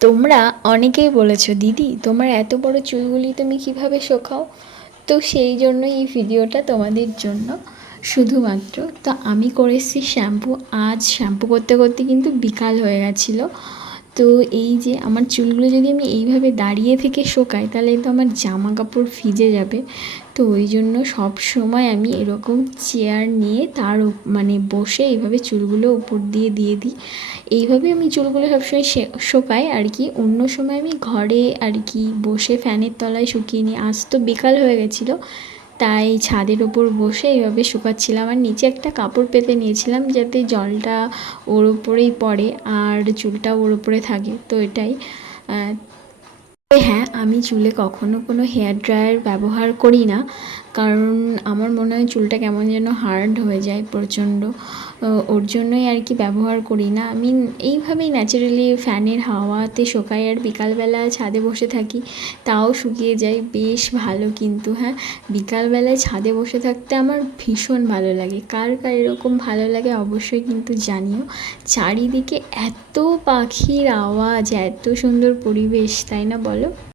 তোমরা অনেকেই বলেছো, দিদি তোমার এত বড় চুলগুলি তুমি কিভাবে শোকাও। তো সেই জন্য এই ভিডিওটা তোমাদের জন্য শুধুমাত্র। তো আমি করে এসেছি শ্যাম্পু। আজ শ্যাম্পু করতে করতে কিন্তু বিকাল হয়ে গেছিলো। তো এই যে আমার চুলগুলো যদি আমি এইভাবে দাঁড়িয়ে থেকে শোকাই তাহলে তো আমার জামা কাপড় ভিজে যাবে। তো ওই জন্য সব সময় আমি এরকম চেয়ার নিয়ে তার মানে বসে এইভাবে চুলগুলো উপর দিয়ে দিয়ে দিই। এইভাবে আমি চুলগুলো সবসময় শোকাই আর কি। অন্য সময় আমি ঘরে আর কি বসে ফ্যানের তলায় শুকিয়ে নিই। আজ তো বিকাল হয়ে গেছিলো, তাই ছাদের ওপর বসে এইভাবে শুকাচ্ছিলাম। আর নিচে একটা কাপড় পেতে নিয়েছিলাম যাতে জলটা ওর ওপরেই পড়ে আর চুলটা ওর ওপরে থাকে। তো এটাই। হ্যাঁ, আমি চুলে কখনো কোনো হেয়ার ড্রায়ার ব্যবহার করি না, কারণ আমার মনে হয় চুলটা কেমন যেন হার্ড হয়ে যায় প্রচণ্ড। ওর জন্যই আর কি ব্যবহার করি না। আমি এইভাবেই ন্যাচারালি ফ্যানের হাওয়াতে শোকাই। আর বিকালবেলা ছাদে বসে থাকি, তাও শুকিয়ে যায় বেশ ভালো। কিন্তু হ্যাঁ, বিকালবেলায় ছাদে বসে থাকতে আমার ভীষণ ভালো লাগে। কার কার এরকম ভালো লাগে অবশ্যই কিন্তু জানিও। চারিদিকে এত পাখির আওয়াজ, এত সুন্দর পরিবেশ, তাই না বলো?